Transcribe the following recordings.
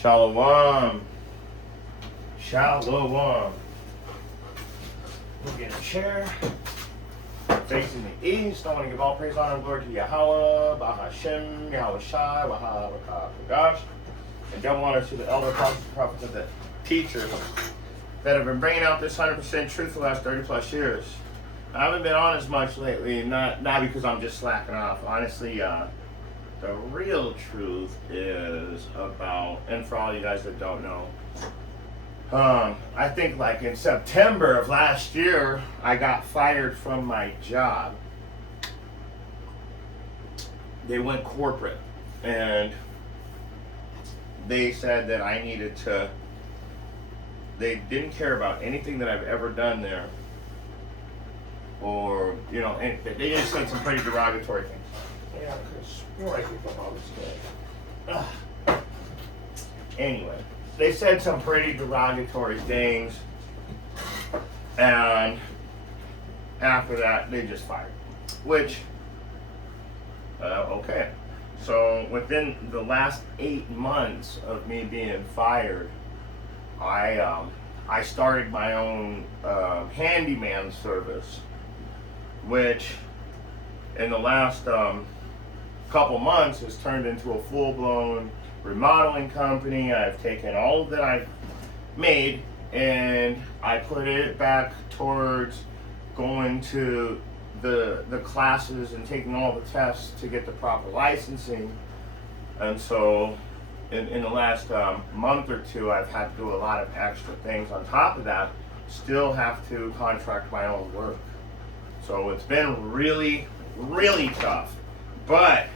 Shalom. Shalom. We'll get a chair. Facing the east. I want to give all praise, honor, and glory to Yahweh, Bahashem, Yahweh Shai, Gosh. And double honor to the elder prophets of the teachers that have been bringing out this 100% truth for the last 30 plus years. I haven't been on as much lately, not because I'm just slacking off. Honestly, the real truth is about, and for all you guys that don't know, I think like in September of last year, I got fired from my job. They went corporate, and they said that I needed to, they didn't care about anything that I've ever done there, or, you know, and they just said some pretty derogatory things. Yeah, because you're right, people always good. Anyway, they said some pretty derogatory things, and after that, they just fired me. Which, okay. So within the last 8 months of me being fired, I started my own handyman service, which in the last couple months has turned into a full-blown remodeling company. I've taken all that I've made and I put it back towards going to the classes and taking all the tests to get the proper licensing. And so in the last month or two, I've had to do a lot of extra things. On top of that, still have to contract my own work. So it's been really, really tough. But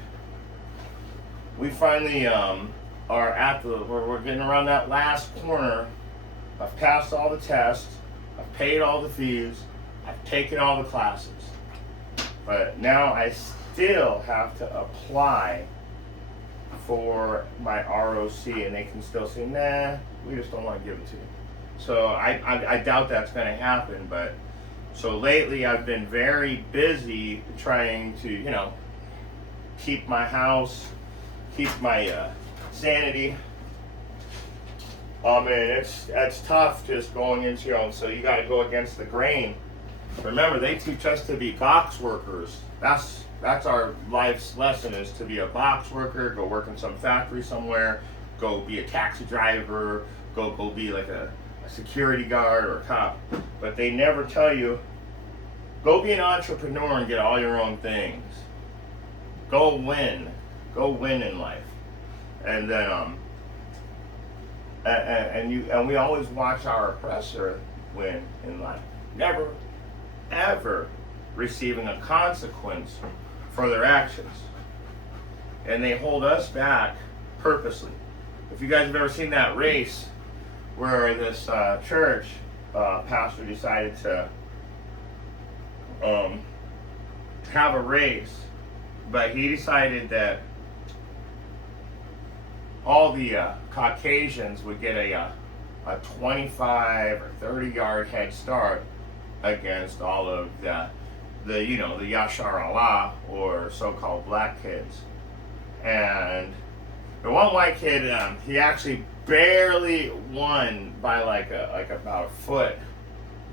we finally are at we're getting around that last corner. I've passed all the tests. I've paid all the fees. I've taken all the classes. But now I still have to apply for my ROC, and they can still say, nah, we just don't want to give it to you. So I doubt that's going to happen. But so lately I've been very busy trying to, you know, keep my house, keep my sanity. I mean, it's tough just going into your own, so you got to go against the grain. Remember, they teach us to be box workers. That's our life's lesson, is to be a box worker, go work in some factory somewhere, go be a taxi driver, go be like a security guard or a cop. But they never tell you, go be an entrepreneur and get all your own things. Go win in life. And then and we always watch our oppressor win in life, never ever receiving a consequence for their actions. And they hold us back purposely. If you guys have ever seen that race where this church pastor decided to have a race, but he decided that all the Caucasians would get a 25 or 30 yard head start against all of the Yashar Allah, or so-called black kids. And the one white kid, he actually barely won by like about a foot.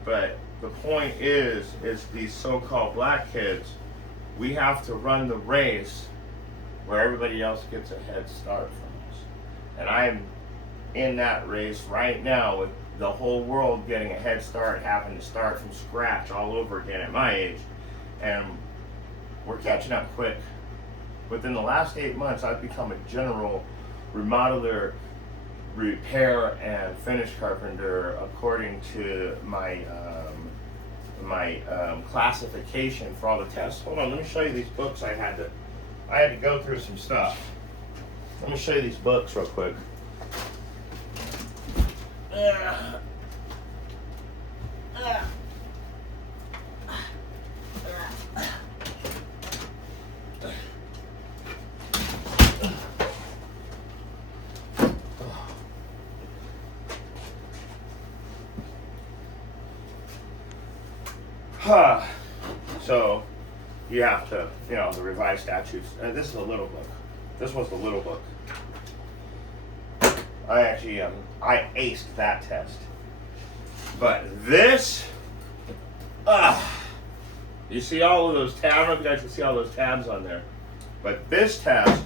But the point is these so-called black kids, we have to run the race where everybody else gets a head start from us. And I'm in that race right now, with the whole world getting a head start, having to start from scratch all over again at my age. And we're catching up quick. Within the last 8 months, I've become a general remodeler, repair, and finish carpenter according to my classification for all the tests. Hold on, let me show you these books. I had to go through some stuff. Let me show you these books real quick. So you have to, the revised statutes. This is a little book. This was the little book. I aced that test. But this, you see all of those tabs? I don't know if you guys can see all those tabs on there. But this test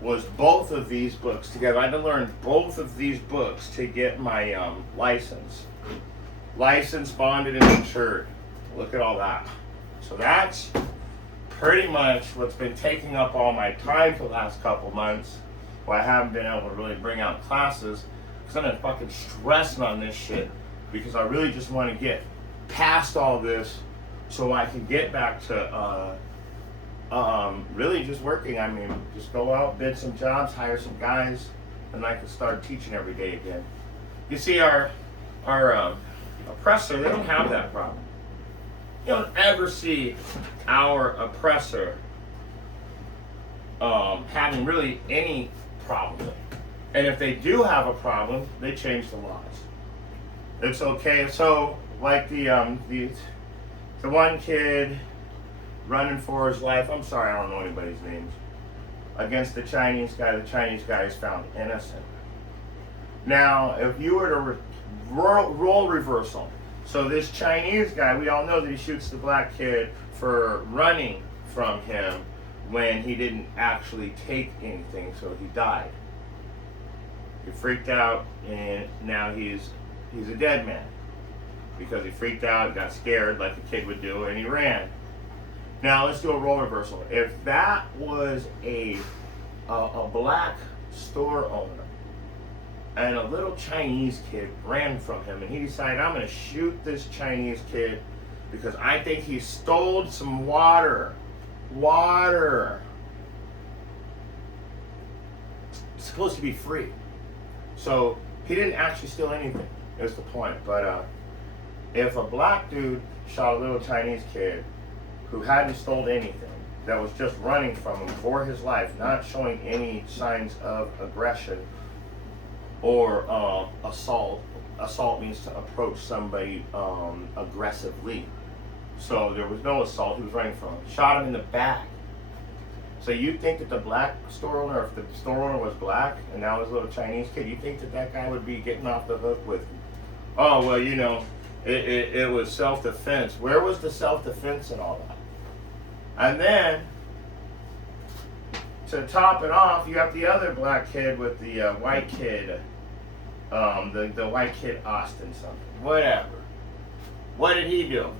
was both of these books together. I had to learn both of these books to get my license. Licensed, bonded, and insured. Look at all that. So that's pretty much what's been taking up all my time for the last couple months. Why I haven't been able to really bring out classes, because I've been fucking stressing on this shit, because I really just want to get past all this so I can get back to really just working. I mean, just go out, bid some jobs, hire some guys, and I can start teaching every day again. You see, our oppressor, they don't have that problem. You don't ever see our oppressor having really any problem. And if they do have a problem, they change the laws. It's okay. So, like the one kid running for his life, I'm sorry, I don't know anybody's names, against the Chinese guy is found innocent. Now, if you were to role reversal, so this Chinese guy, we all know that he shoots the black kid for running from him when he didn't actually take anything, so he died. He freaked out, and now he's a dead man because he freaked out, got scared like a kid would do, and he ran. Now let's do a role reversal. If that was a black store owner and a little Chinese kid ran from him, and he decided, I'm going to shoot this Chinese kid because I think he stole some water. It's supposed to be free. So he didn't actually steal anything, is the point. But if a black dude shot a little Chinese kid who hadn't stolen anything, that was just running from him for his life, not showing any signs of aggression or assault. Assault means to approach somebody aggressively. So there was no assault, he was running from him. Shot him in the back. So you think that the black store owner, if the store owner was black and now this little Chinese kid, you think that that guy would be getting off the hook with, oh, well, you know, it was self-defense. Where was the self-defense and all that? And then, to top it off, you have the other black kid with the white kid, the white kid Austin something, whatever. What did he do?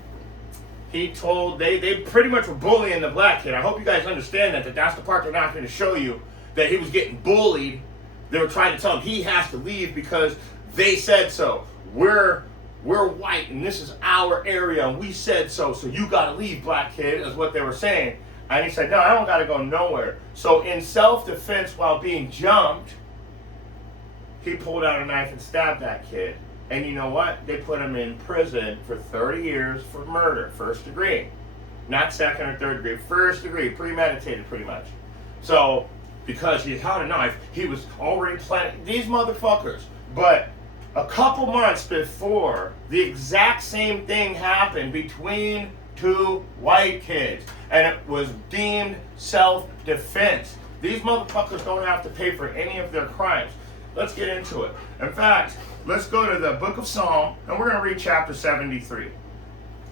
He told, they pretty much were bullying the black kid. I hope you guys understand that's the part they're not going to show you, that he was getting bullied. They were trying to tell him he has to leave because they said so. We're white and this is our area and we said so you got to leave, black kid, is what they were saying. And he said, no, I don't got to go nowhere. So in self-defense while being jumped, he pulled out a knife and stabbed that kid. And you know what? They put him in prison for 30 years for murder, first degree. Not second or third degree, first degree, premeditated pretty much. So, because he had a knife, he was already planning these motherfuckers. But a couple months before, the exact same thing happened between two white kids. And it was deemed self-defense. These motherfuckers don't have to pay for any of their crimes. Let's get into it. In fact, let's go to the book of Psalm, and we're going to read chapter 73.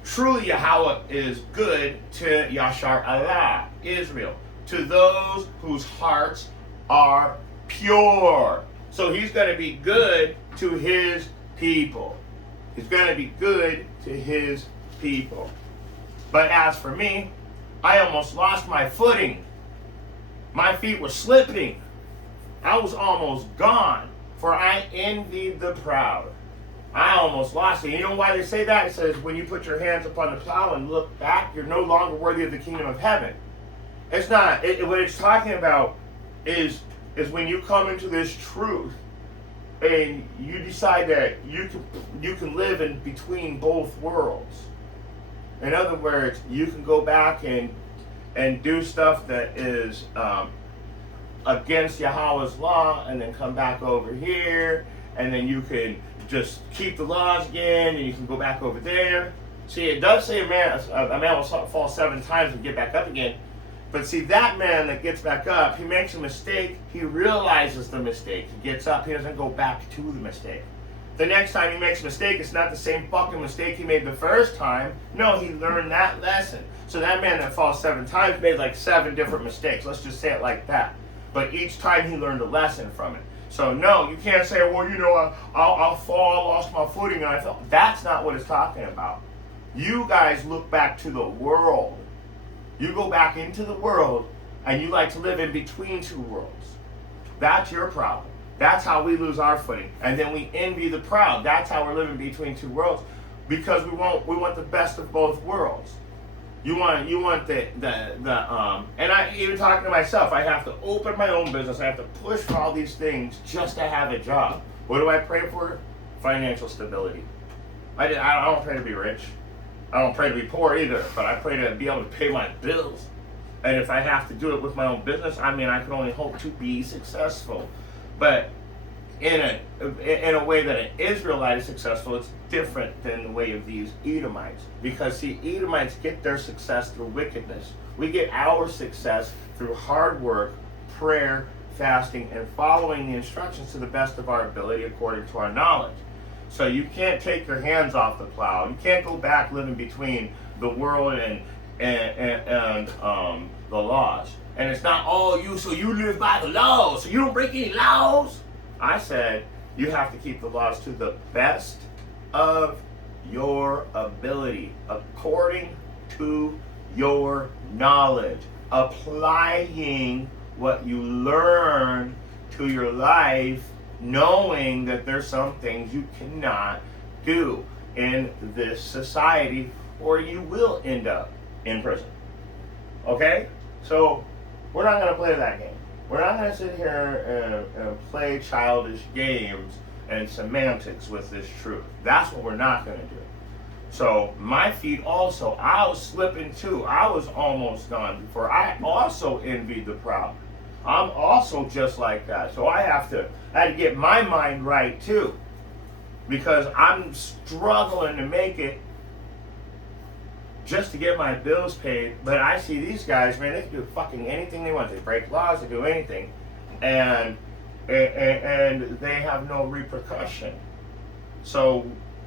Truly Yahweh is good to Yashar Allah, Israel, to those whose hearts are pure. So he's going to be good to his people. He's going to be good to his people. But as for me, I almost lost my footing. My feet were slipping. I was almost gone, for I envied the proud. I almost lost it. You know why they say that? It says, when you put your hands upon the plow and look back, you're no longer worthy of the kingdom of heaven. It's not. What it's talking about is when you come into this truth and you decide that you can live in between both worlds. In other words, you can go back and do stuff that is against Yahweh's law, and then come back over here, and then you can just keep the laws again, and you can go back over there. See, it does say a man will fall 7 times and get back up again, But see, that man that gets back up, he makes a mistake, he realizes the mistake, he gets up, he doesn't go back to the mistake. The next time he makes a mistake, it's not the same fucking mistake he made the first time. No, he learned that lesson. So that man that falls 7 times made like 7 different mistakes. Let's just say it like that. But each time he learned a lesson from it. So no, you can't say, well, you know, I'll fall, I lost my footing, and I fell. That's not what it's talking about. You guys look back to the world. You go back into the world, and you like to live in between 2 worlds. That's your problem. That's how we lose our footing. And then we envy the proud. That's how we're living between 2 worlds. Because we want the best of both worlds. You want the and I even talking to myself, I have to open my own business. I have to push for all these things just to have a job. What do I pray for? Financial stability. I don't pray to be rich. I don't pray to be poor either, but I pray to be able to pay my bills. And if I have to do it with my own business, I mean, I can only hope to be successful. But in a way that an Israelite is successful, it's different than the way of these Edomites. Because see, Edomites get their success through wickedness. We get our success through hard work, prayer, fasting, and following the instructions to the best of our ability according to our knowledge. So you can't take your hands off the plow. You can't go back living between the world and the laws. And it's not all you, so you live by the laws, so you don't break any laws. I said you have to keep the laws to the best of your ability, according to your knowledge, applying what you learn to your life, knowing that there's some things you cannot do in this society, or you will end up in prison. Okay? So we're not going to play that game. We're not going to sit here and play childish games and semantics with this truth. That's what we're not going to do. So my feet also, I was slipping too. I was almost gone before. I also envied the proud. I'm also just like that. So I had to get my mind right too. Because I'm struggling to make it just to get my bills paid. But I see these guys, man, they can do fucking anything they want. They break laws, they do anything. And they have no repercussion. So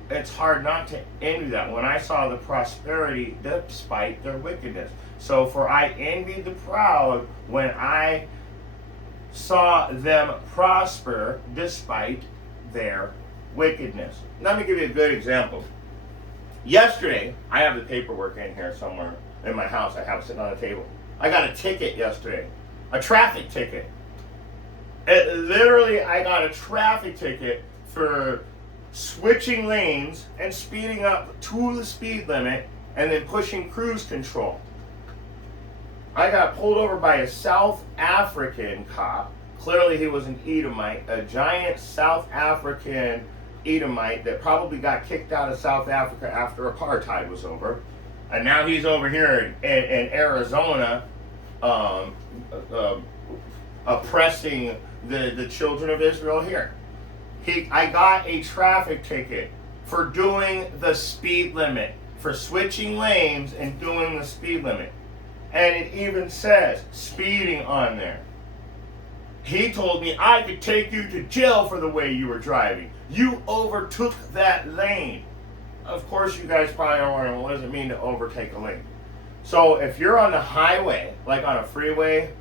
it's hard not to envy that. When I saw the prosperity despite their wickedness. So for I envied the proud when I saw them prosper despite their wickedness. Let me give you a good example. Yesterday, I have the paperwork in here somewhere in my house. I have it sitting on the table. I got a ticket yesterday, a traffic ticket. Literally, I got a traffic ticket for switching lanes and speeding up to the speed limit and then pushing cruise control. I got pulled over by a South African cop. Clearly he was an Edomite, a giant South African Edomite that probably got kicked out of South Africa after apartheid was over. And now he's over here in Arizona oppressing the children of Israel here. I got a traffic ticket for doing the speed limit, for switching lanes and doing the speed limit. And it even says speeding on there. He told me I could take you to jail for the way you were driving. You overtook that lane. Of course, you guys probably are wondering, what does it mean to overtake a lane? So if you're on the highway, like on a freeway,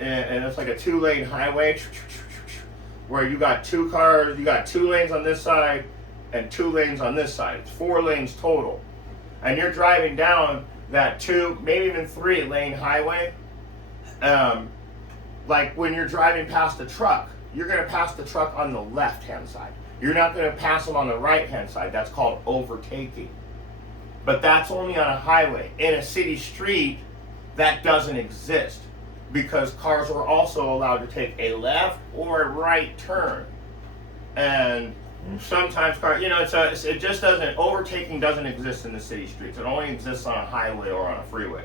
and it's like a 2-lane highway, where you got 2 cars, you got 2 lanes on this side and 2 lanes on this side. It's 4 lanes total. And you're driving down that 2, maybe even 3-lane highway. Like when you're driving past a truck, you're going to pass the truck on the left-hand side. You're not going to pass them on the right-hand side. That's called overtaking. But that's only on a highway. In a city street, that doesn't exist, because cars are also allowed to take a left or a right turn. And sometimes cars, it just doesn't, overtaking doesn't exist in the city streets. It only exists on a highway or on a freeway.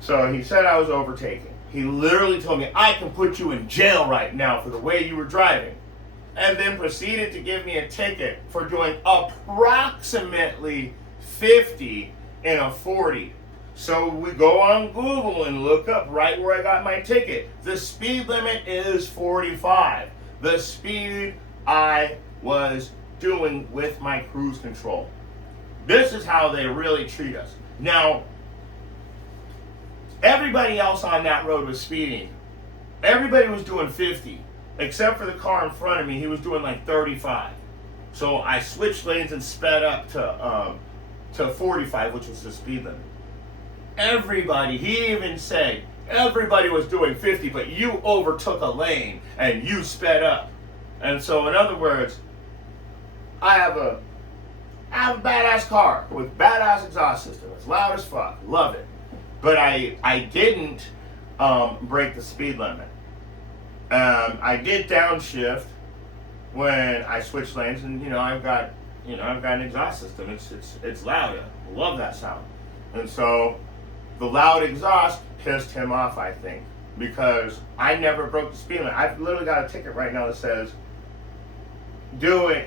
So he said I was overtaking. He literally told me, I can put you in jail right now for the way you were driving. And then proceeded to give me a ticket for doing approximately 50 in a 40. So we go on Google and look up right where I got my ticket. The speed limit is 45. The speed I was doing with my cruise control. This is how they really treat us. Now, everybody else on that road was speeding. Everybody was doing 50, except for the car in front of me. He was doing like 35. So I switched lanes and sped up to 45, which was the speed limit. Everybody, he even said, everybody was doing 50, but you overtook a lane and you sped up. And so, in other words, I have a badass car with badass exhaust system. It's loud as fuck. Love it. But I didn't break the speed limit. I did downshift when I switched lanes, and I've got an exhaust system. It's loud. I love that sound. And so the loud exhaust pissed him off, I think, because I never broke the speed limit. I've literally got a ticket right now that says doing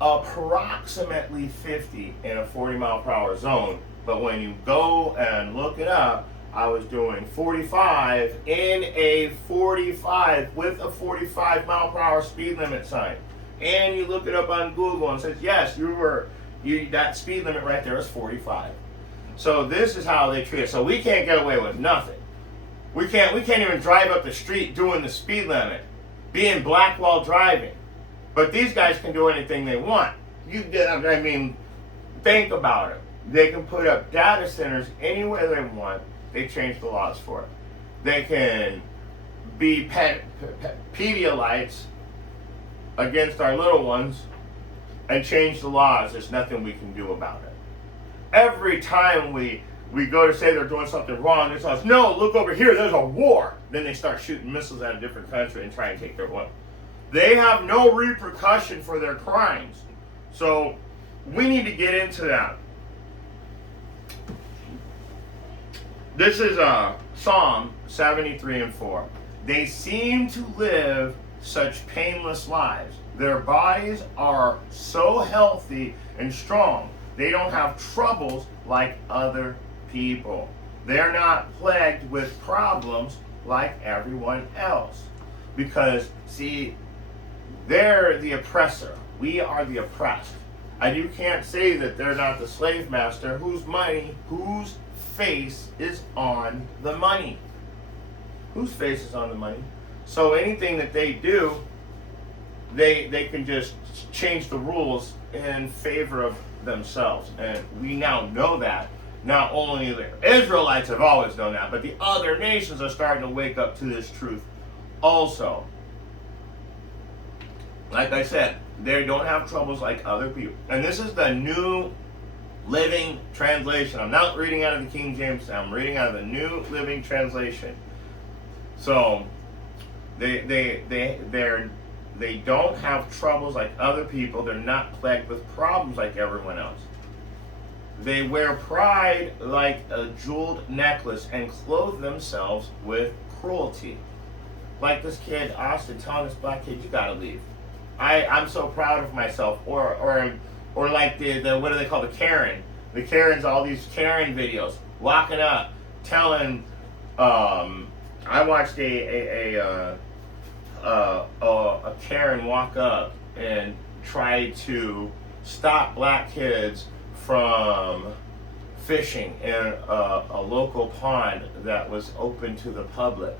approximately 50 in a 40-mile-per-hour zone. But when you go and look it up, I was doing 45 in a 45 with a 45-mile-per-hour speed limit sign. And you look it up on Google and it says, yes, that speed limit right there is 45. So this is how they treat us. So we can't get away with nothing. We can't even drive up the street doing the speed limit, being black while driving. But these guys can do anything they want. Think about it. They can put up data centers anywhere they want. They change the laws for it. They can be Pedialites against our little ones and change the laws. There's nothing we can do about it. Every time we go to say they're doing something wrong, they tell us, no, look over here, there's a war. Then they start shooting missiles at a different country and try and take their one. They have no repercussion for their crimes. So we need to get into that. This is Psalm 73:4. They seem to live such painless lives. Their bodies are so healthy and strong. They don't have troubles like other people. They're not plagued with problems like everyone else. Because, see, they're the oppressor. We are the oppressed. And you can't say that they're not the slave master whose face is on the money. Whose face is on the money? So anything that they do, they can just change the rules in favor of themselves. And we now know that. Not only the Israelites have always known that, but the other nations are starting to wake up to this truth also. Like I said, they don't have troubles like other people. And this is the New Living Translation. I'm not reading out of the King James. I'm reading out of the New Living Translation. So they don't have troubles like other people. They're not plagued with problems like everyone else. They wear pride like a jeweled necklace and clothe themselves with cruelty. Like this kid, Austin, telling this black kid, you gotta leave. I'm so proud of myself. Or like the what do they call the Karen? The Karens, all these Karen videos, walking up, telling. I watched a Karen walk up and try to stop black kids from fishing in a local pond that was open to the public.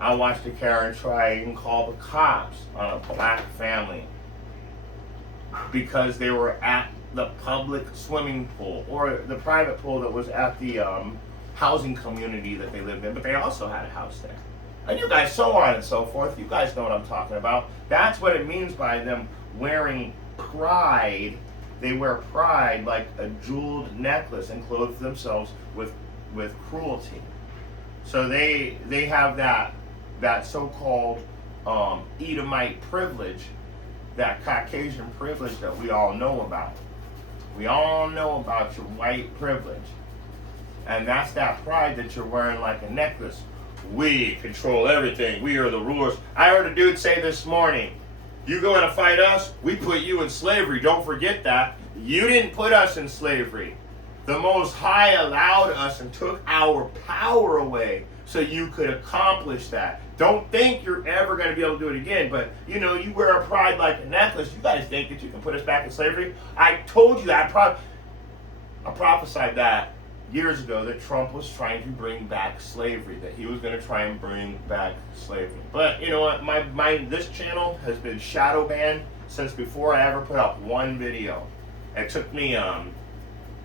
I watched a Karen try and call the cops on a black family because they were at the public swimming pool or the private pool that was at the housing community that they lived in, but they also had a house there. And you guys, so on and so forth, you guys know what I'm talking about. That's what it means by them wearing pride. They wear pride like a jeweled necklace and clothe themselves with cruelty. So they have that so-called Edomite privilege, that Caucasian privilege that we all know about. We all know about your white privilege. And that's that pride that you're wearing like a necklace. We control everything. We are the rulers. I heard a dude say this morning, you going to fight us? We put you in slavery. Don't forget that. You didn't put us in slavery. The Most High allowed us and took our power away so you could accomplish that. Don't think you're ever going to be able to do it again. But, you know, you wear a pride like a necklace. You guys think that you can put us back in slavery? I told you that. I prophesied that years ago, that Trump was trying to bring back slavery, that he was going to try and bring back slavery. But you know what? This channel has been shadow banned since before I ever put up one video. It took me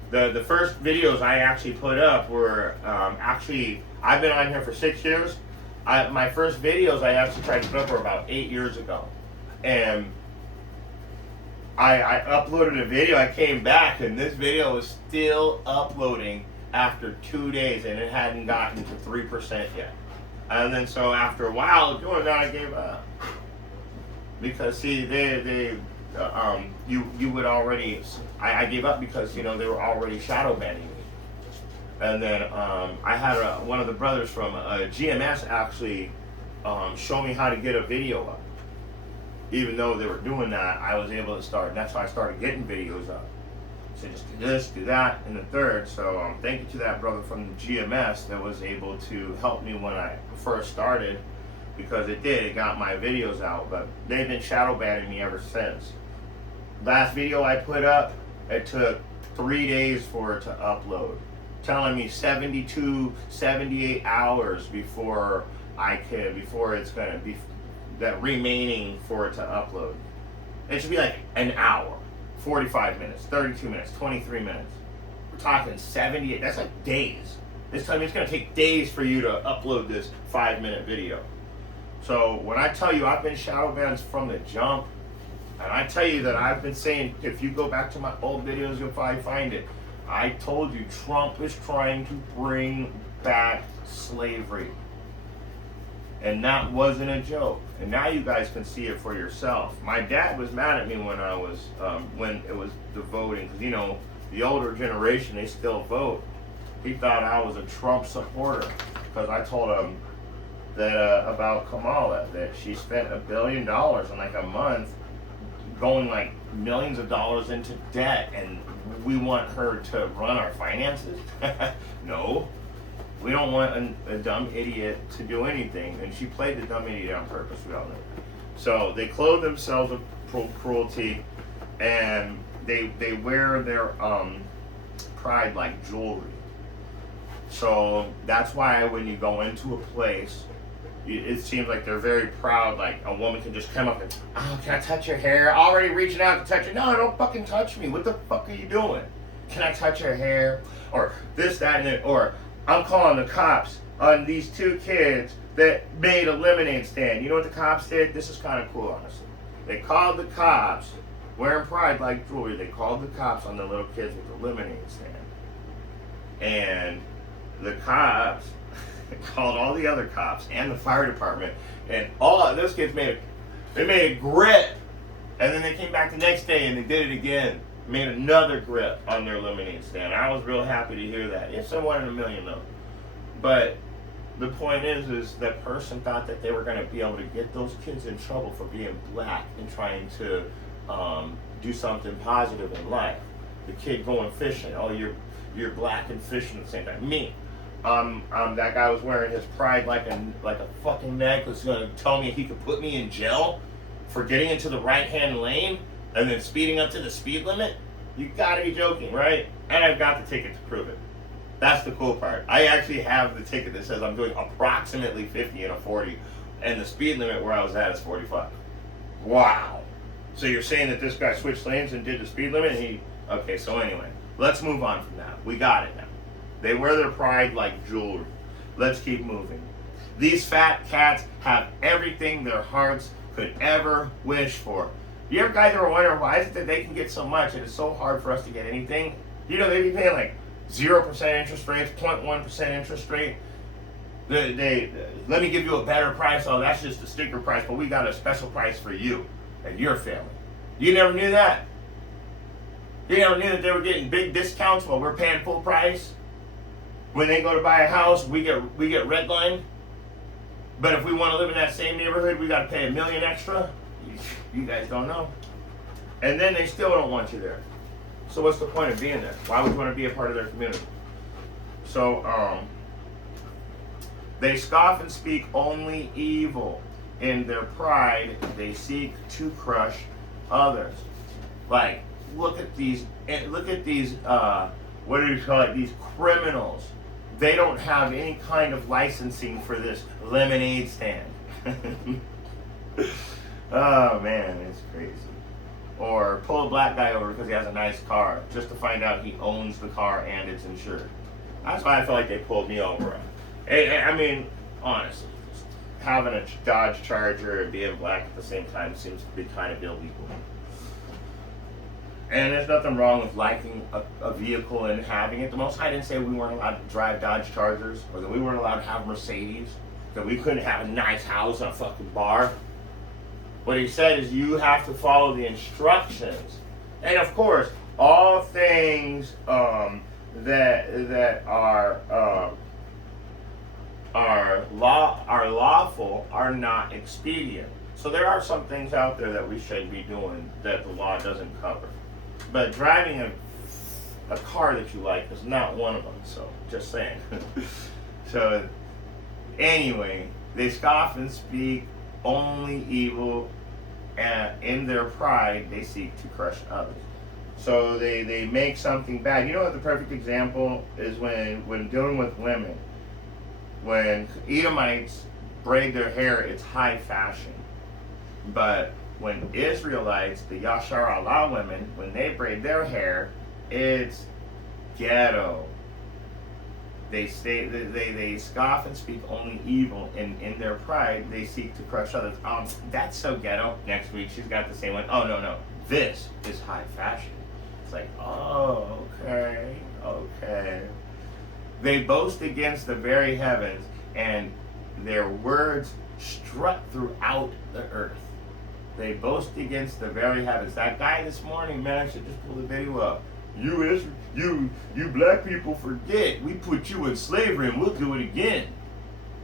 the first videos I actually put up were I've been on here for 6 years. My first videos I actually tried to put up were about 8 years ago, and I uploaded a video. I came back and this video was still uploading after 2 days, and it hadn't gotten to 3% yet. And then so after a while of doing that, I gave up, because see you would already, I gave up because, you know, they were already shadow banning me. And then I had one of the brothers from GMS actually show me how to get a video up. Even though they were doing that, I was able to start, and that's how I started getting videos up. So just do this, do that, and the third. So thank you to that brother from GMS that was able to help me when I first started, because it got my videos out. But they've been shadow banning me ever since. Last video I put up, it took 3 days for it to upload, telling me 72, 78 hours before it's gonna be that remaining for it to upload. It should be like an hour, 45 minutes, 32 minutes, 23 minutes. We're talking 78, that's like days. This time it's gonna take days for you to upload this 5-minute video. So when I tell you I've been shadow banned from the jump, and I tell you that I've been saying, if you go back to my old videos, you'll probably find it. I told you Trump is trying to bring back slavery. And that wasn't a joke. And now you guys can see it for yourself. My dad was mad at me when when it was the voting, because, you know, the older generation, they still vote. He thought I was a Trump supporter because I told him that about Kamala, that she spent $1 billion in like a month, going like millions of dollars into debt, and we want her to run our finances. No. We don't want a dumb idiot to do anything, and she played the dumb idiot on purpose, we all know. So they clothe themselves with cruelty, and they wear their pride like jewelry. So that's why when you go into a place, it seems like they're very proud. Like a woman can just come up and, oh, can I touch your hair? Already reaching out to touch it. No, don't fucking touch me. What the fuck are you doing? Can I touch your hair? Or this, that, and it. Or I'm calling the cops on these 2 kids that made a lemonade stand. You know what the cops did? This is kind of cool, honestly. They called the cops, wearing pride like jewelry. They called the cops on the little kids with the lemonade stand. And the cops called all the other cops and the fire department, and all of those kids made a grip. And then they came back the next day and they did it again. Made another grip on their lemonade stand. I was real happy to hear that. It's 1 in a million though. But the point is that person thought that they were going to be able to get those kids in trouble for being black and trying to do something positive in life. The kid going fishing. Oh, you're black and fishing at the same time. Me. That guy was wearing his pride like a fucking necklace. Going to tell me he could put me in jail for getting into the right-hand lane and then speeding up to the speed limit? You gotta be joking, right? And I've got the ticket to prove it. That's the cool part. I actually have the ticket that says I'm doing approximately 50 in a 40, and the speed limit where I was at is 45. Wow. So you're saying that this guy switched lanes and did the speed limit? Okay, so anyway, let's move on from that. We got it now. They wear their pride like jewelry. Let's keep moving. These fat cats have everything their hearts could ever wish for. You ever guys ever wonder why is it that they can get so much and it's so hard for us to get anything? You know, they be paying like 0% interest rates, 0.1% interest rate. They let me give you a better price. Oh, that's just a sticker price, but we got a special price for you and your family. You never knew that? You never knew that they were getting big discounts while we're paying full price? When they go to buy a house, we get redlined. But if we want to live in that same neighborhood, we got to pay $1 million extra. You guys don't know. And then they still don't want you there. So what's the point of being there? Why would you want to be a part of their community? So they scoff and speak only evil. In their pride, they seek to crush others. Like, look at these, what do you call it? These criminals. They don't have any kind of licensing for this lemonade stand. Oh man, it's crazy. Or pull a black guy over because he has a nice car, just to find out he owns the car and it's insured. That's why I feel like they pulled me over. I mean, honestly, just having a Dodge Charger and being black at the same time seems to be kind of illegal. And there's nothing wrong with liking a vehicle and having it. The Most High didn't say we weren't allowed to drive Dodge Chargers, or that we weren't allowed to have Mercedes, that we couldn't have a nice house and a fucking bar. What he said is you have to follow the instructions. And of course, all things that are lawful are not expedient. So there are some things out there that we should be doing that the law doesn't cover. But driving a car that you like is not one of them. So just saying. So anyway, they scoff and speak only evil, and in their pride they seek to crush others. So they make something bad. You know what the perfect example is when dealing with women. When Edomites braid their hair, it's high fashion. But when Israelites, the Yashar Allah women, when they braid their hair, it's ghetto. They scoff and speak only evil, and in their pride they seek to crush others. That's so ghetto. Next week she's got the same one. Oh no, this is high fashion. It's like, oh, okay. They boast against the very heavens, and their words strut throughout the earth. They boast against the very heavens. That guy this morning, man, I should just pull the video up. You black people forget. We put you in slavery and we'll do it again.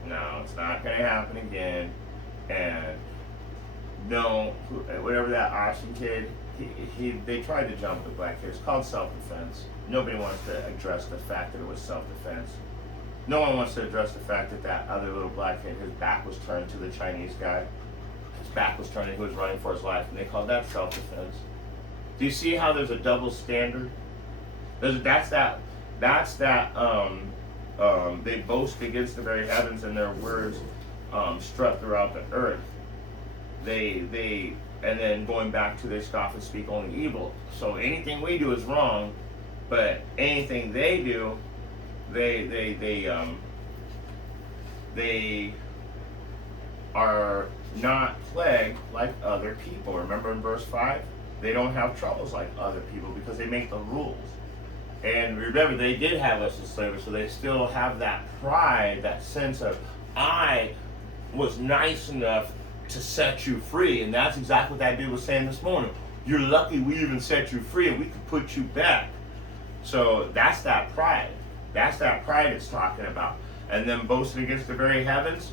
No, it's not going to happen again. And no, whatever that Austin kid, they tried to jump the black kid. It's called self-defense. Nobody wants to address the fact that it was self-defense. No one wants to address the fact that that other little black kid, his back was turned to the Chinese guy. His back was turned and he was running for his life, and they called that self-defense. Do you see how there's a double standard? That's that. They boast against the very heavens, and their words strut throughout the earth. And then going back to they scoff and speak only evil. So anything we do is wrong, but anything they do, they are not plagued like other people. Remember in verse 5? They don't have troubles like other people because they make the rules. And remember, they did have us as slaves, so they still have that pride, that sense of, I was nice enough to set you free. And that's exactly what that dude was saying this morning. You're lucky we even set you free and we could put you back. So that's that pride. That's that pride it's talking about. And then boasting against the very heavens.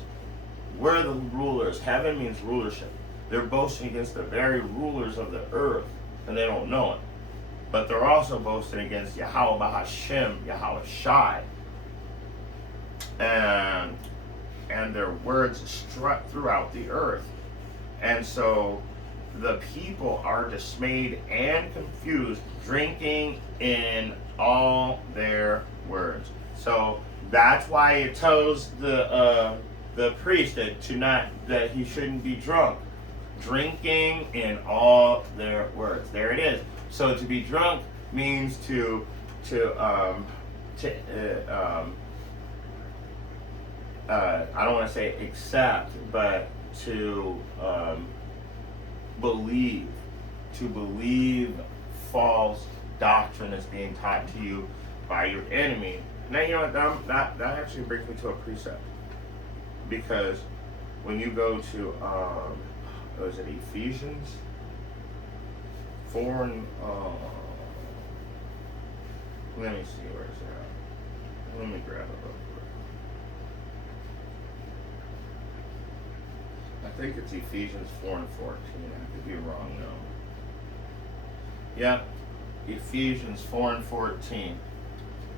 We're the rulers. Heaven means rulership. They're boasting against the very rulers of the earth, and they don't know it. But they're also boasting against Yahweh Bahashem, Yahweh Shai. And their words strut throughout the earth. And so the people are dismayed and confused, drinking in all their words. So that's why it tells the priest that he shouldn't be drunk. Drinking in all their words. There it is. So to be drunk means I don't want to say accept, but to believe false doctrine that's being taught to you by your enemy. Now you know what, that actually brings me to a precept, because when you go to was it Ephesians 4 and let me see where it's at. Let me grab it real quick. I think it's Ephesians 4 and 14. I could be wrong though. Yeah. Ephesians 4 and 14.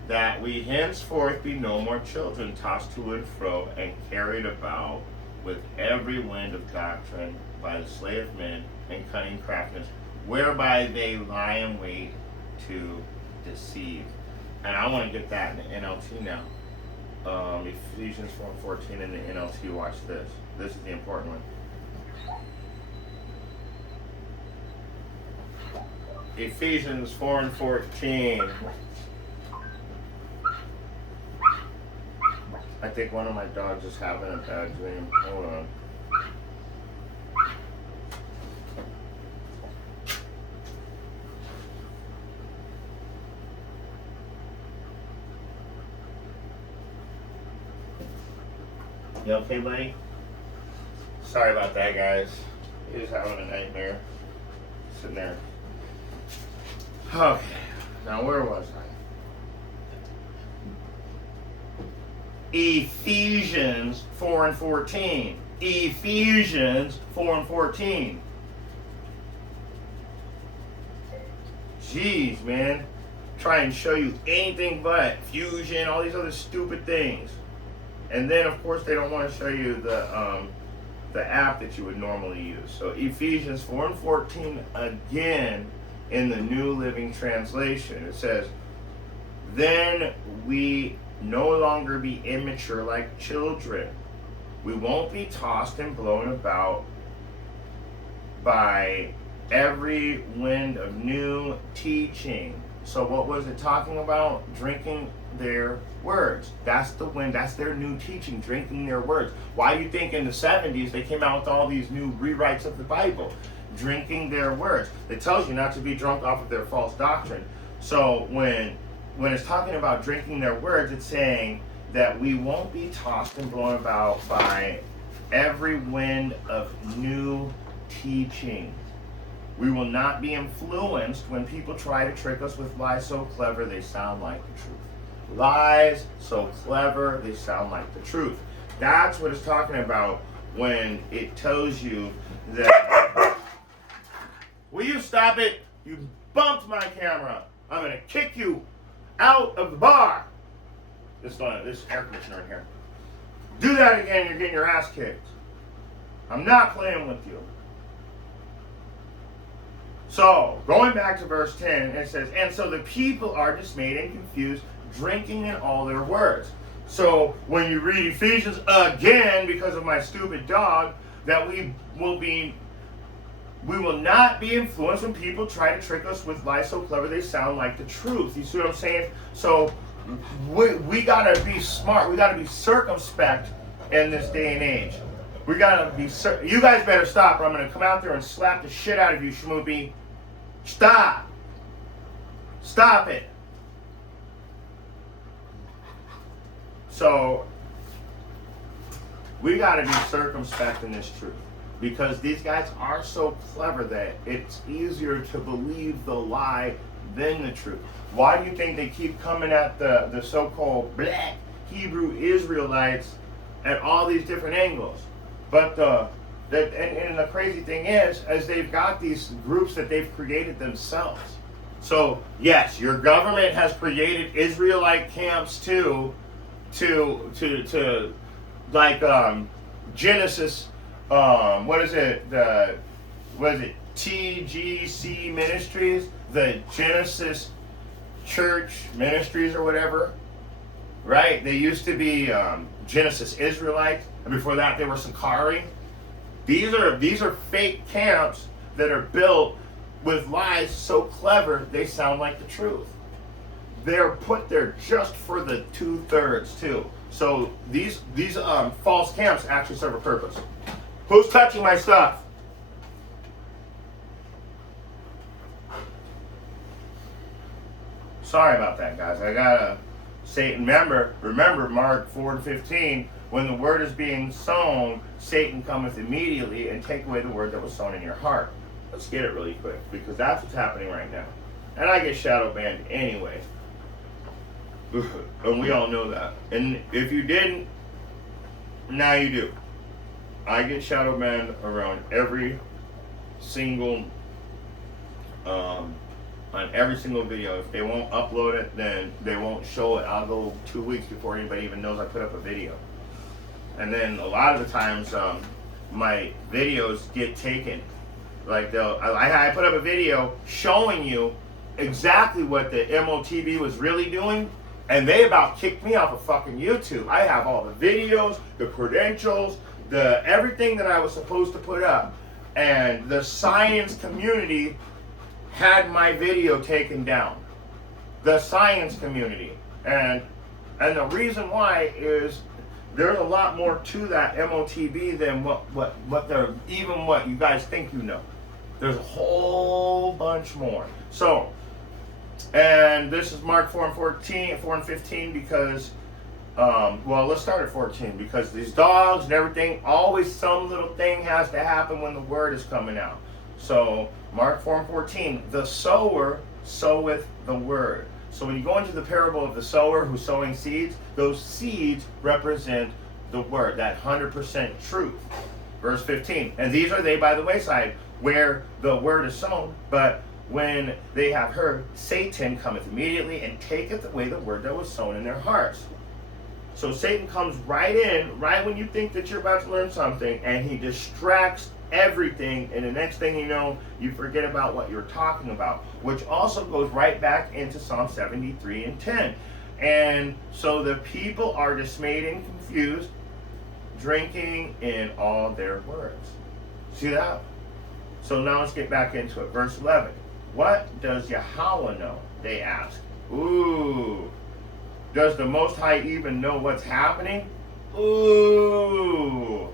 That we henceforth be no more children, tossed to and fro, and carried about with every wind of doctrine by the sleight of men and cunning craftiness, whereby they lie in wait to deceive. And I want to get that in the NLT now. Ephesians 4 and 14 in the NLT. Watch this. This is the important one. Ephesians 4 and 14. I think one of my dogs is having a bad dream. Hold on. You okay, buddy? Sorry about that, guys. He's having a nightmare. Sitting there. Okay. Now, where was I? Ephesians 4 and 14. Ephesians 4 and 14. Jeez, man. Try and show you anything but fusion, all these other stupid things. And then, of course, they don't want to show you the app that you would normally use. So Ephesians 4 and 14 again in the New Living Translation. It says, then we no longer be immature like children. We won't be tossed and blown about by every wind of new teaching. So what was it talking about? Drinking their words. That's the wind. That's their new teaching, drinking their words. Why do you think in the 70s they came out with all these new rewrites of the Bible? Drinking their words. It tells you not to be drunk off of their false doctrine. So when it's talking about drinking their words, it's saying that we won't be tossed and blown about by every wind of new teaching. We will not be influenced when people try to trick us with lies so clever they sound like the truth. Lies so clever they sound like the truth. That's what it's talking about when it tells you that. Will you stop it? You bumped my camera. I'm going to kick you out of the bar. This air conditioner in here. Do that again, you're getting your ass kicked. I'm not playing with you. So, going back to verse 10, it says, and so the people are dismayed and confused, drinking in all their words. So, when you read Ephesians again, because of my stupid dog, that we will not be influenced when people try to trick us with lies so clever they sound like the truth. You see what I'm saying? So, we gotta be smart. We gotta be circumspect in this day and age. We gotta be. You guys better stop, or I'm gonna come out there and slap the shit out of you, Shmoopy. Stop. Stop it. So, we gotta be circumspect in this truth. Because these guys are so clever that it's easier to believe the lie than the truth. Why do you think they keep coming at the so-called black Hebrew Israelites at all these different angles? But and the crazy thing is they've got these groups that they've created themselves. So yes, your government has created Israelite camps too, to like Genesis. What is it? TGC Ministries, the Genesis Church Ministries or whatever, right? They used to be Genesis Israelites, and before that they were Sakari. These are fake camps that are built with lies so clever they sound like the truth. They're put there just for the 2/3 too. So these false camps actually serve a purpose. Who's touching my stuff? Sorry about that, guys. I gotta say, remember Mark 4:15, when the word is being sown, Satan cometh immediately and take away the word that was sown in your heart. Let's get it really quick, because that's what's happening right now. And I get shadow banned anyway. And we all know that. And if you didn't, now you do. I get shadow banned around every single on every single video. If they won't upload it, then they won't show it. I'll go 2 weeks before anybody even knows I put up a video. And then a lot of the times, my videos get taken. Like I put up a video showing you exactly what the MOTB was really doing, and they about kicked me off of fucking YouTube. I have all the videos, the credentials, the everything that I was supposed to put up, and the science community had my video taken down. The science community, and the reason why is there's a lot more to that MOTB than what they're even what you guys think you know. There's a whole bunch more. So, and this is Mark 4 and 15 because, well, let's start at 14 because these dogs and everything, always some little thing has to happen when the word is coming out. So, Mark 4 and 14, the sower soweth the word. So when you go into the parable of the sower who's sowing seeds, those seeds represent the word, that 100% truth. Verse 15, and these are they by the wayside, where the word is sown, but when they have heard, Satan cometh immediately and taketh away the word that was sown in their hearts. So Satan comes right in, right when you think that you're about to learn something, and he distracts everything, and the next thing you know, you forget about what you're talking about, which also goes right back into Psalm 73 and 10. And so the people are dismayed and confused, drinking in all their words. See that? So now let's get back into it. Verse 11. What does Yahweh know? They ask. Ooh. Does the Most High even know what's happening? Ooh.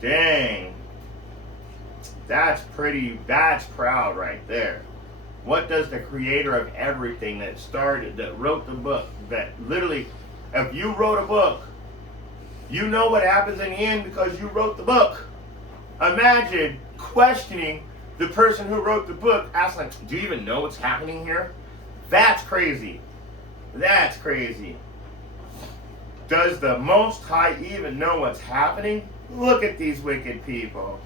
Dang. That's proud right there. What does the creator of everything that wrote the book, that literally, if you wrote a book, you know what happens in the end because you wrote the book. Imagine questioning the person who wrote the book, asking, do you even know what's happening here? That's crazy. That's crazy. Does the Most High even know what's happening? Look at these wicked people.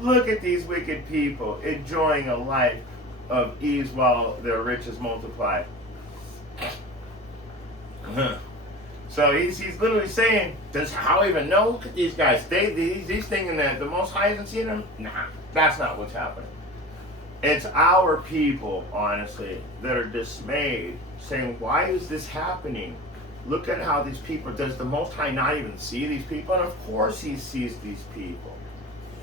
Look at these wicked people enjoying a life of ease while their riches multiply. So he's literally saying, does How even know? Look at these guys. He's thinking that the Most High isn't seeing them? Nah, that's not what's happening. It's our people, honestly, that are dismayed, saying, why is this happening? Look at how these people, does the Most High not even see these people? And of course he sees these people.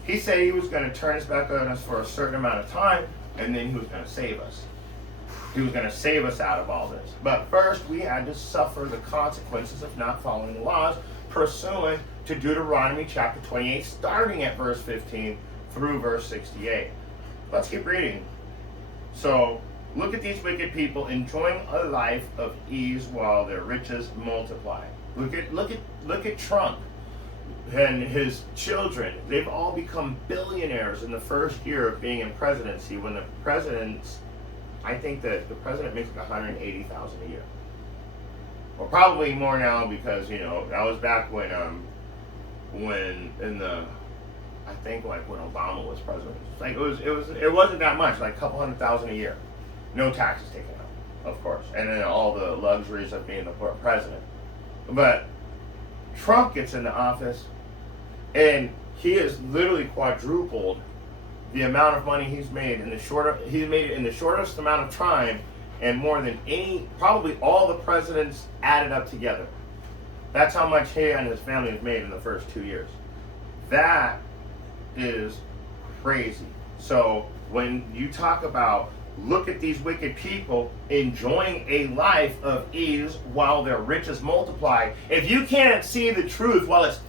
He said he was going to turn his back on us for a certain amount of time, and then he was going to save us. He was going to save us out of all this. But first, we had to suffer the consequences of not following the laws, pursuant to Deuteronomy chapter 28, starting at verse 15 through verse 68. Let's keep reading. So, look at these wicked people enjoying a life of ease while their riches multiply. Look at Trump and his children. They've all become billionaires in the first year of being in presidency. When the president's, I think that the president makes like $180,000 a year. Well, probably more now because that was back when I think like when Obama was president. Like it wasn't that much, like a couple $100,000 a year. No taxes taken out, of course. And then all the luxuries of being the president. But Trump gets into office and he has literally quadrupled the amount of money he's made in the shortest amount of time, and more than probably all the presidents added up together. That's how much he and his family have made in the first 2 years. That is crazy. So when you talk about, look at these wicked people enjoying a life of ease while their riches multiply, if you can't see the truth while it's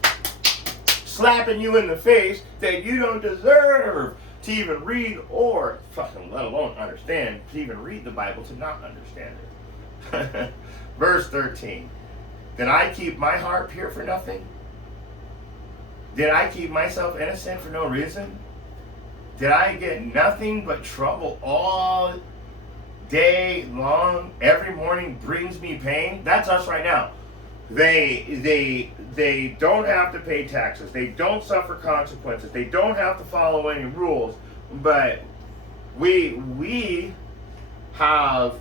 slapping you in the face, then you don't deserve to even read or fucking let alone understand, to even read the Bible, to not understand it. Verse 13. Did I keep my heart pure for nothing? Did I keep myself innocent for no reason? Did I get nothing but trouble all day long? Every morning brings me pain. That's us right now. They don't have to pay taxes. They don't suffer consequences. They don't have to follow any rules. But We have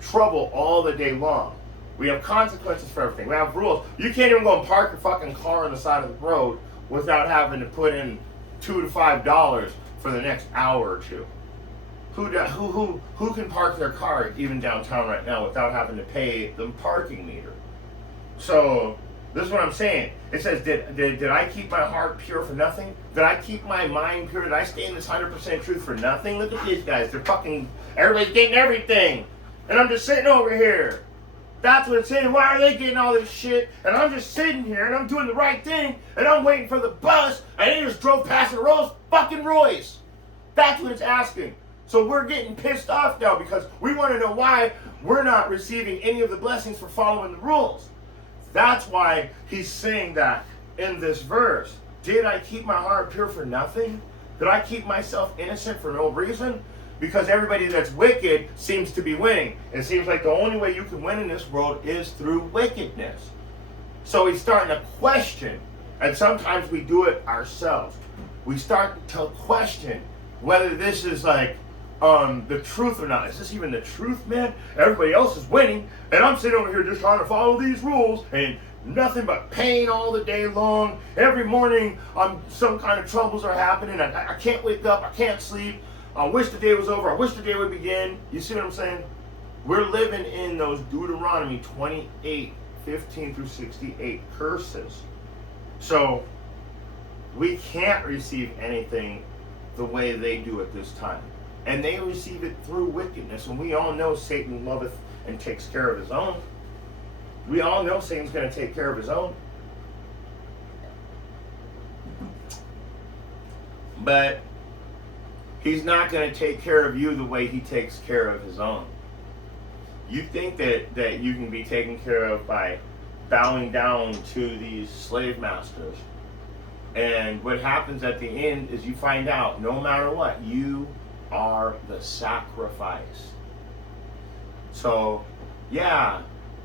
trouble all the day long. We have consequences for everything. We have rules. You can't even go and park your fucking car on the side of the road without having to put in $2 to $5 for the next hour or two. Who can park their car even downtown right now without having to pay the parking meter? So this is what I'm saying. It says, did I keep my heart pure for nothing? Did I keep my mind pure? Did I stay in this 100% truth for nothing? Look at these guys. They're fucking, everybody's getting everything. And I'm just sitting over here. That's what it's saying. Why are they getting all this shit? And I'm just sitting here and I'm doing the right thing and I'm waiting for the bus and they just drove past the Rolls fucking Royce. That's what it's asking. So we're getting pissed off now because we want to know why we're not receiving any of the blessings for following the rules. That's why he's saying that in this verse. Did I keep my heart pure for nothing? Did I keep myself innocent for no reason? Because everybody that's wicked seems to be winning. It seems like the only way you can win in this world is through wickedness. So he's starting to question, and sometimes we do it ourselves. We start to question whether this is like the truth or not. Is this even the truth, man? Everybody else is winning, and I'm sitting over here just trying to follow these rules, and nothing but pain all the day long. Every morning, some kind of troubles are happening. I can't wake up. I can't sleep. I wish the day was over. I wish the day would begin. You see what I'm saying? We're living in those Deuteronomy 28, 15 through 68 curses. So we can't receive anything the way they do at this time. And they receive it through wickedness. And we all know Satan loveth and takes care of his own. We all know Satan's going to take care of his own. But he's not going to take care of you the way he takes care of his own. You think that you can be taken care of by bowing down to these slave masters. And what happens at the end is you find out, no matter what, you are the sacrifice. So, yeah,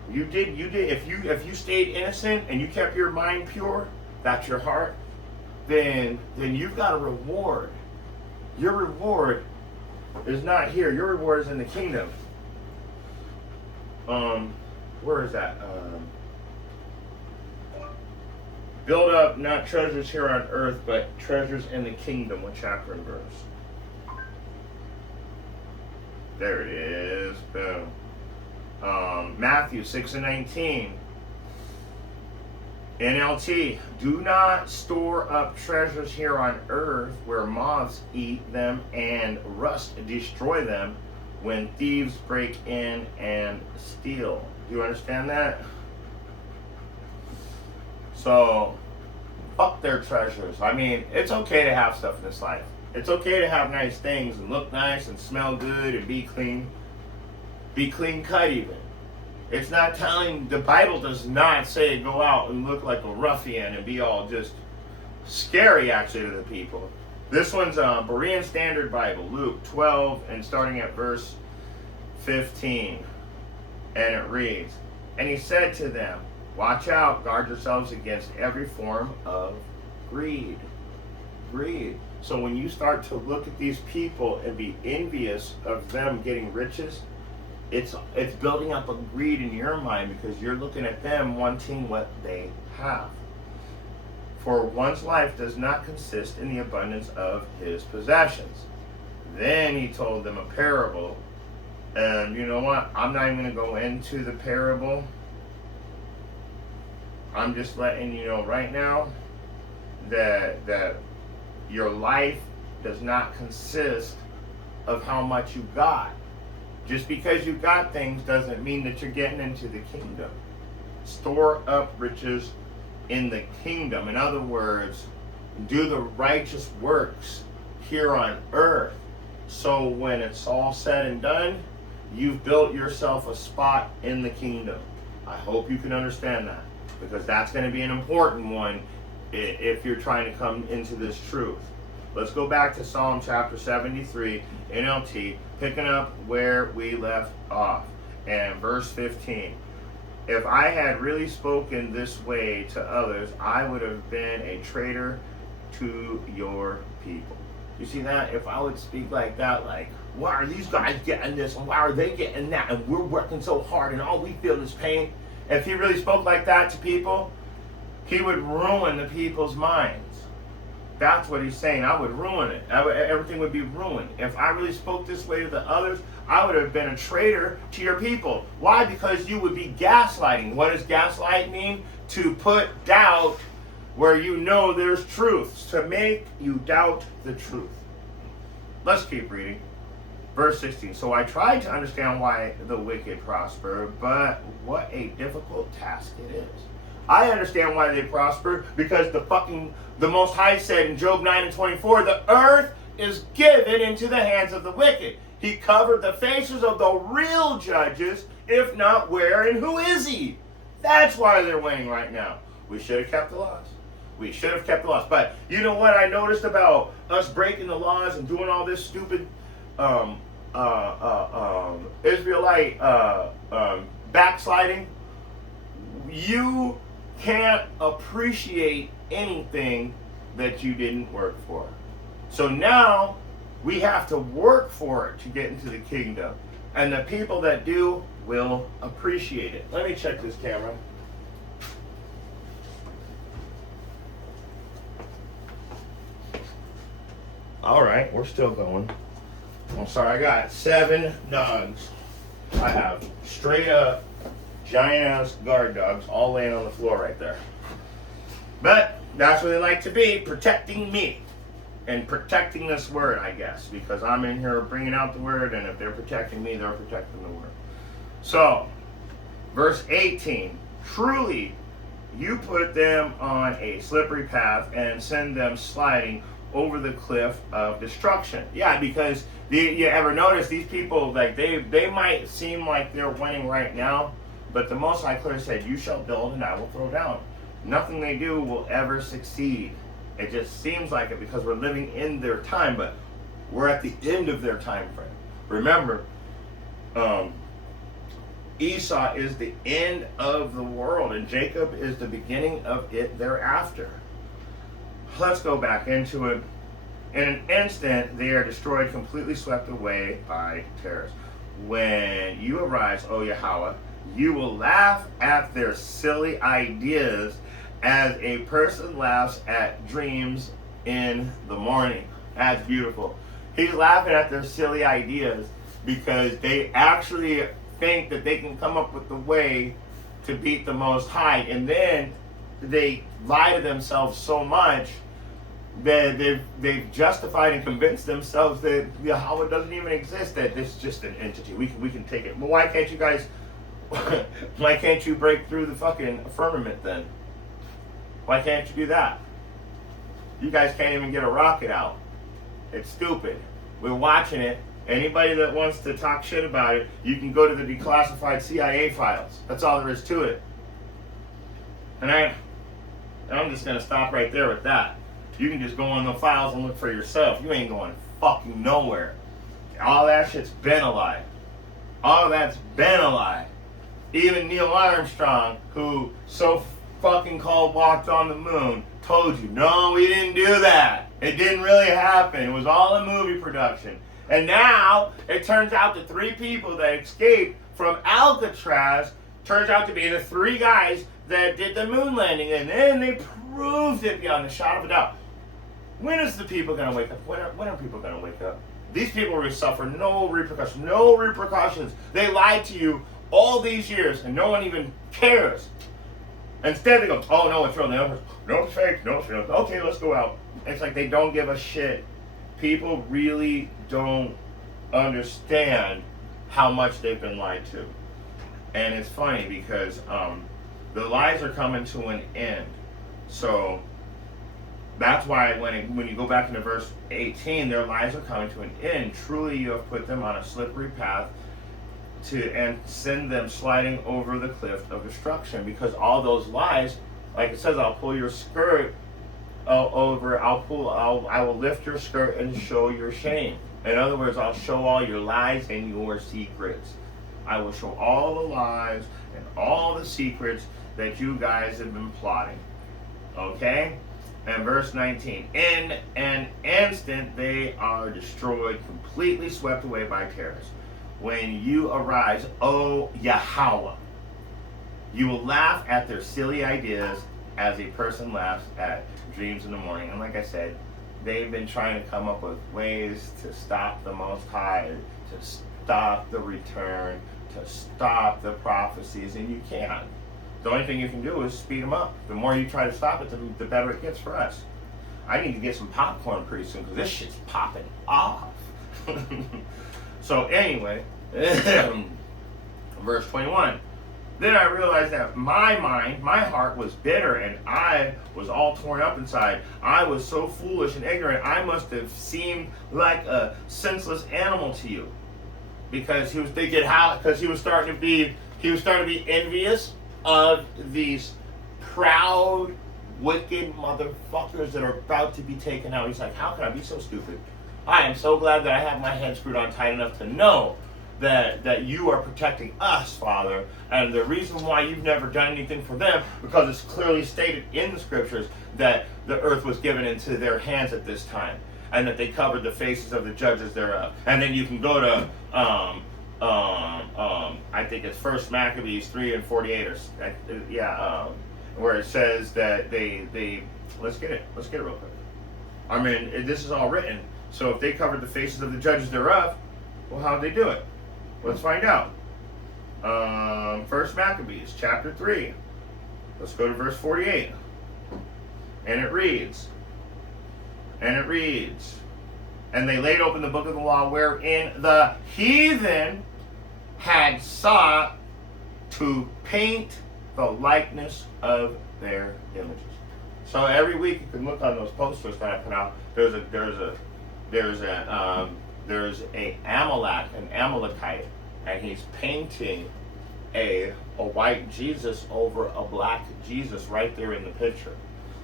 you did. If you stayed innocent and you kept your mind pure, that's your heart, then you've got a reward. Your reward is not here. Your reward is in the kingdom. Where is that? Build up not treasures here on earth, but treasures in the kingdom. What chapter and verse? There it is. Boom. Matthew 6:19. NLT, do not store up treasures here on earth where moths eat them and rust destroy them when thieves break in and steal. Do you understand that? So, fuck their treasures. I mean, it's okay to have stuff in this life. It's okay to have nice things and look nice and smell good and be clean. Be clean cut even. It's not telling, the Bible does not say go out and look like a ruffian and be all just scary actually to the people. This one's Berean Standard Bible, Luke 12 and starting at verse 15. And it reads, and he said to them, watch out, guard yourselves against every form of greed. Greed. So when you start to look at these people and be envious of them getting riches, it's building up a greed in your mind because you're looking at them wanting what they have. For one's life does not consist in the abundance of his possessions. Then he told them a parable. And you know what? I'm not even going to go into the parable. I'm just letting you know right now that your life does not consist of how much you got. Just because you got things doesn't mean that you're getting into the kingdom. Store up riches in the kingdom. In other words, do the righteous works here on earth. So when it's all said and done, you've built yourself a spot in the kingdom. I hope you can understand that, because that's going to be an important one if you're trying to come into this truth. Let's go back to Psalm chapter 73, NLT, picking up where we left off. And verse 15. If I had really spoken this way to others, I would have been a traitor to your people. You see that? If I would speak like that, like, why are these guys getting this and why are they getting that and we're working so hard and all we feel is pain. If he really spoke like that to people, he would ruin the people's minds. That's what he's saying. I would ruin it. Everything would be ruined. If I really spoke this way to the others, I would have been a traitor to your people. Why? Because you would be gaslighting. What does gaslight mean? To put doubt where you know there's truth. To make you doubt the truth. Let's keep reading. Verse 16. So I tried to understand why the wicked prosper, but what a difficult task it is. I understand why they prosper because the Most High said in Job 9:24, the earth is given into the hands of the wicked. He covered the faces of the real judges. If not, where and who is he? That's why they're winning right now. We should have kept the laws. We should have kept the laws. But you know what I noticed about us breaking the laws and doing all this stupid Israelite backsliding? You can't appreciate anything that you didn't work for. So now we have to work for it to get into the kingdom. And the people that do will appreciate it. Let me check this camera. All right, we're still going. I'm sorry, I got 7 dogs. I have straight up giant ass guard dogs all laying on the floor right there. But that's where they like to be, protecting me and protecting this word, I guess, because I'm in here bringing out the word, and if they're protecting me, they're protecting the word. So, verse 18, truly you put them on a slippery path and send them sliding over the cliff of destruction. Yeah, because you ever notice these people, like they might seem like they're winning right now, but the Most High clearly said, you shall build and I will throw down. Nothing they do will ever succeed. It just seems like it because we're living in their time, but we're at the end of their time frame. Remember, Esau is the end of the world, and Jacob is the beginning of it thereafter. Let's go back into it. In an instant, they are destroyed, completely swept away by terrors. When you arise, O Yahweh, you will laugh at their silly ideas as a person laughs at dreams in the morning. That's beautiful. He's laughing at their silly ideas because they actually think that they can come up with the way to beat the Most High. And then they lie to themselves so much that they've justified and convinced themselves that Yahweh doesn't even exist, that this is just an entity. We can take it. But why can't you guys, why can't you break through the fucking firmament then? Why can't you do that? You guys can't even get a rocket out. It's stupid. We're watching it. Anybody that wants to talk shit about it, you can go to the declassified CIA files. That's all there is to it. And I'm just going to stop right there with that. You can just go on the files and look for yourself. You ain't going fucking nowhere. All that shit's been a lie. All that's been a lie. Even Neil Armstrong, who so fucking called walked on the moon, told you, no, we didn't do that. It didn't really happen. It was all a movie production. And now it turns out the 3 people that escaped from Alcatraz turns out to be the 3 guys that did the moon landing, and then they proved it beyond a shadow of a doubt. When is the people going to wake up? When are people going to wake up? These people will suffer no repercussions. No repercussions. They lied to you all these years, and no one even cares. Instead, they go, oh, no, it's real. No, it's fake. No, it's real. Okay, let's go out. It's like they don't give a shit. People really don't understand how much they've been lied to. And it's funny because the lies are coming to an end. So that's why when you go back into verse 18, their lies are coming to an end. Truly you have put them on a slippery path and send them sliding over the cliff of destruction. Because all those lies, like it says, I'll pull your skirt over, I will lift your skirt and show your shame. In other words, I'll show all your lies and your secrets. I will show all the lies and all the secrets that you guys have been plotting. Okay? And verse 19, in an instant they are destroyed, completely swept away by terrorists. When you arise, O Yahweh, you will laugh at their silly ideas as a person laughs at dreams in the morning. And like I said, they've been trying to come up with ways to stop the Most High, to stop the return, to stop the prophecies, and you can't. The only thing you can do is speed them up. The more you try to stop it, the better it gets for us. I need to get some popcorn pretty soon because this shit's popping off. So anyway, verse 21. Then I realized that my mind, my heart was bitter, and I was all torn up inside. I was so foolish and ignorant, I must have seemed like a senseless animal to you. Because he was thinking because he was starting to be envious of these proud, wicked motherfuckers that are about to be taken out. He's like, how can I be so stupid? I am so glad that I have my head screwed on tight enough to know that you are protecting us, Father. And the reason why you've never done anything for them, because it's clearly stated in the scriptures that the earth was given into their hands at this time, and that they covered the faces of the judges thereof. And then you can go to I think it's First Maccabees 3:48 where it says that they let's get it real quick. I mean, this is all written. So if they covered the faces of the judges thereof, well, how'd they do it? Let's find out. First Maccabees chapter 3. Let's go to verse 48. And it reads, and they laid open the book of the law wherein the heathen had sought to paint the likeness of their images. So every week you can look on those posters that I put out. There's a Amalekite, and he's painting a white Jesus over a black Jesus right there in the picture.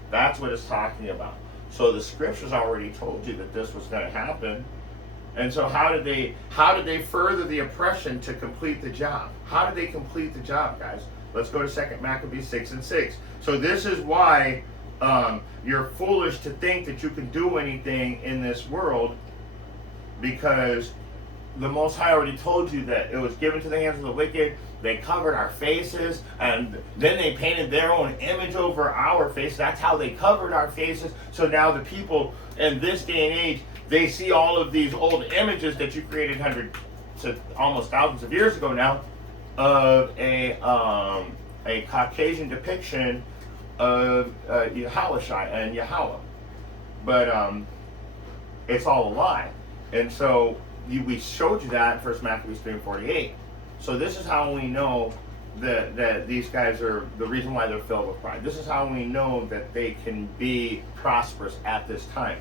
That's what it's talking about. So the scriptures already told you that this was going to happen. And so how did they further the oppression to complete the job? How did they complete the job, guys? Let's go to 2 Maccabees 6:6. So this is why you're foolish to think that you can do anything in this world, because the Most High already told you that it was given to the hands of the wicked. They covered our faces, and then they painted their own image over our faces. That's how they covered our faces. So now the people in this day and age, they see all of these old images that you created hundreds to almost thousands of years ago now of a Caucasian depiction of Yahushua and Yahweh. But it's all a lie. And so we showed you that in 1 Maccabees 3:48. So this is how we know that these guys are the reason why they're filled with pride. This is how we know that they can be prosperous at this time.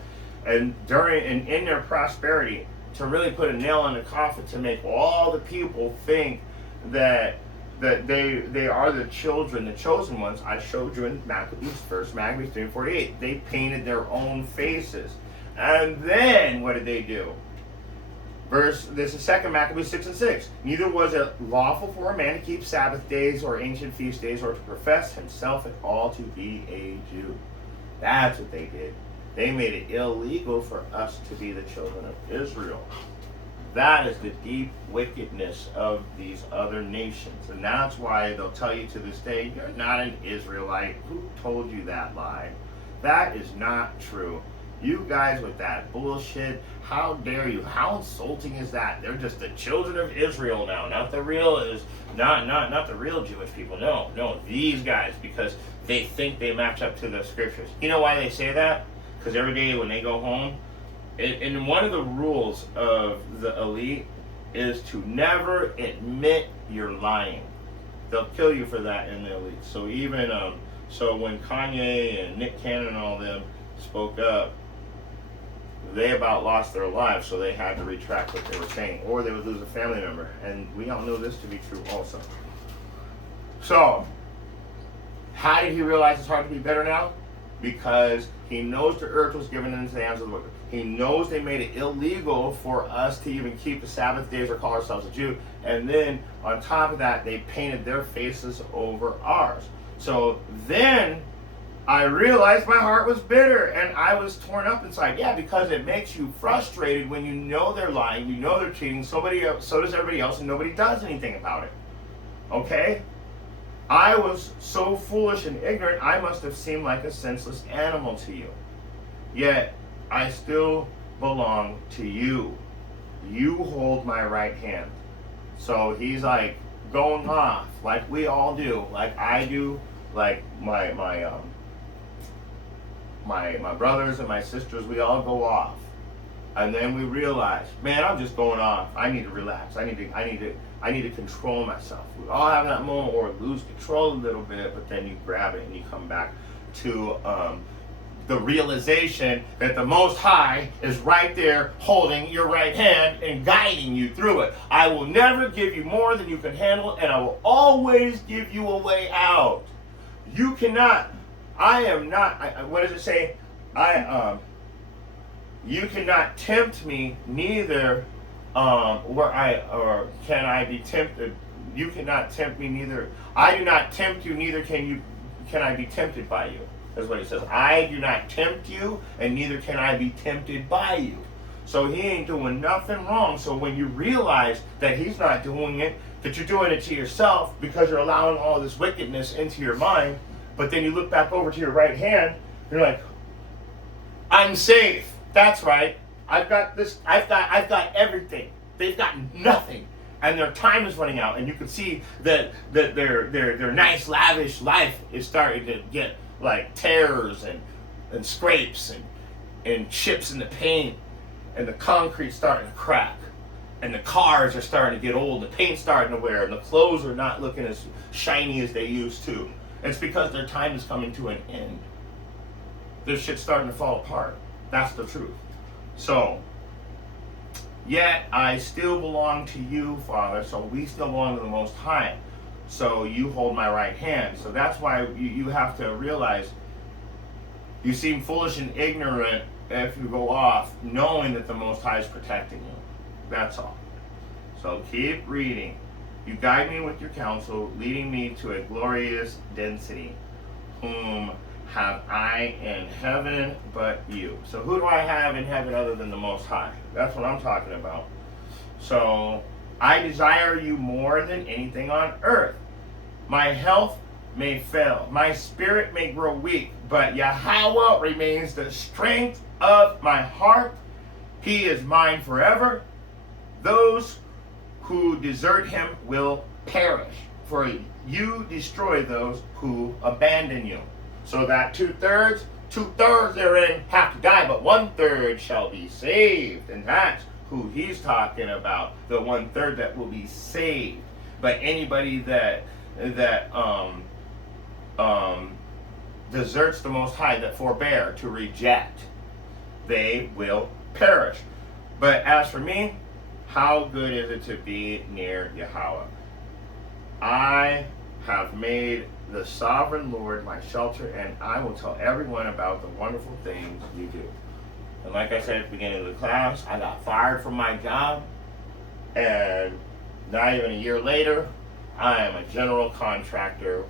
And in their prosperity, to really put a nail in the coffin, to make all the people think that they are the children, the chosen ones. I showed you in Maccabees, 1 Maccabees 3:48. They painted their own faces. And then what did they do? This is 2 Maccabees 6:6. Neither was it lawful for a man to keep Sabbath days or ancient feast days, or to profess himself at all to be a Jew. That's what they did. They made it illegal for us to be the children of Israel. That is the deep wickedness of these other nations. And that's why they'll tell you to this day, you're not an Israelite. Who told you that lie? That is not true. You guys with that bullshit, how dare you? How insulting is that? They're just the children of Israel now, not the real not the real Jewish people. No, these guys, because they think they match up to the scriptures. You know why they say that? Because every day when they go home, and one of the rules of the elite is to never admit you're lying. They'll kill you for that in the elite. So even so when Kanye and Nick Cannon and all them spoke up, they about lost their lives, so they had to retract what they were saying, or they would lose a family member. And we all know this to be true also. So, how did he realize it's hard to be better now? Because he knows the earth was given into the hands of the wicked. He knows they made it illegal for us to even keep the Sabbath days or call ourselves a Jew. And then, on top of that, they painted their faces over ours. So then, I realized my heart was bitter and I was torn up inside. Yeah, because it makes you frustrated when you know they're lying, you know they're cheating, so does everybody else, and nobody does anything about it. Okay? I was so foolish and ignorant, I must have seemed like a senseless animal to you. Yet, I still belong to you. You hold my right hand. So he's like going off, like we all do, like I do, like my brothers and my sisters, we all go off. And then we realize, man, I'm just going off. I need to relax. I need to control myself. We all have that moment where we lose control a little bit, but then you grab it and you come back to the realization that the Most High is right there holding your right hand and guiding you through it. I will never give you more than you can handle, and I will always give you a way out. You cannot, I am not, what does it say? You cannot tempt me, neither can I be tempted. You cannot tempt me, neither. I do not tempt you, neither can I be tempted by you. That's what he says. I do not tempt you, and neither can I be tempted by you. So he ain't doing nothing wrong. So when you realize that he's not doing it, that you're doing it to yourself because you're allowing all this wickedness into your mind, but then you look back over to your right hand, you're like, I'm safe. That's right. I've got this. I've got everything. They've got nothing, and their time is running out. And you can see that their nice, lavish life is starting to get like tears and scrapes and chips in the paint, and the concrete's starting to crack, and the cars are starting to get old, the paint's starting to wear, and the clothes are not looking as shiny as they used to. It's because their time is coming to an end. Their shit's starting to fall apart. That's the truth. So, yet I still belong to you, Father, so we still belong to the Most High. So you hold my right hand. So that's why you have to realize you seem foolish and ignorant if you go off, knowing that the Most High is protecting you. That's all. So keep reading. You guide me with your counsel, leading me to a glorious density. Whom have I in heaven but you? So who do I have in heaven other than the Most High? That's what I'm talking about. So I desire you more than anything on earth. My health may fail, my spirit may grow weak, but Yahweh remains the strength of my heart. He is mine forever. Those who desert him will perish, for you destroy those who abandon you. So that two-thirds therein have to die, but 1/3 shall be saved. And that's who he's talking about, the 1/3 that will be saved. But anybody that deserts the Most High, that forbear to reject, they will perish. But as for me, how good is it to be near Yahweh? I have made the sovereign Lord my shelter, and I will tell everyone about the wonderful things you do. And like I said at the beginning of the class, I got fired from my job, and not even a year later, I am a general contractor,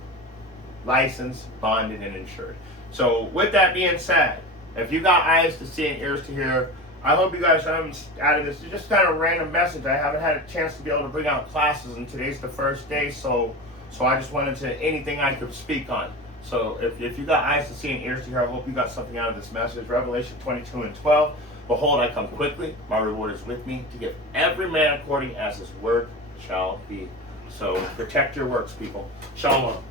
licensed, bonded, and insured. So with that being said, if you got eyes to see and ears to hear, I hope you guys haven't added this. It's just kind of a random message. I haven't had a chance to be able to bring out classes, and today's the first day, so I just wanted to, anything I could speak on. So if you got eyes to see and ears to hear, I hope you got something out of this message. Revelation 22:12. Behold, I come quickly. My reward is with me to give every man according as his work shall be. So protect your works, people. Shalom.